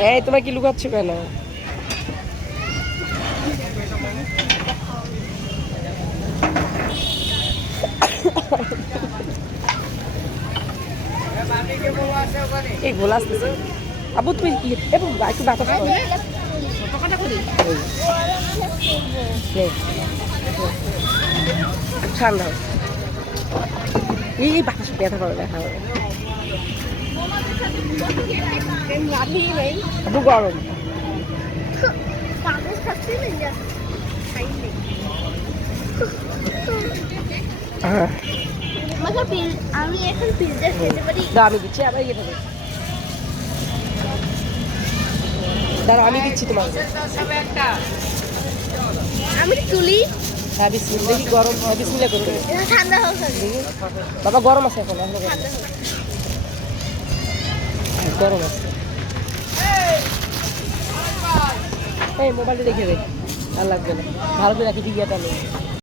এই তোমার কি লুকাচ্ছ কেন? এই গোলা আসতেছে। আবু তুমি একটু বাতাস করো। ঠান্ডা এই বাতাস ব্যথা করে ব্যথা করে। আবু গরম। আমি এখন পিৎজা খেতে পারি। আমি দিচ্ছি আবার ইয়ে দেবে। দাঁড়াও আমি দিচ্ছি তোমার। আমি তুলি। হ্যাঁ বিসমিল্লাহ দেখি গরম বিসমিল্লাহ করতে হবে। ঠান্ডা হোক বাবা গরম আছে এখন গরম আছে। এই মোবাইলটা দেখে দে আর লাগবে না ভালো করে রাখি বিয়াটা নেই।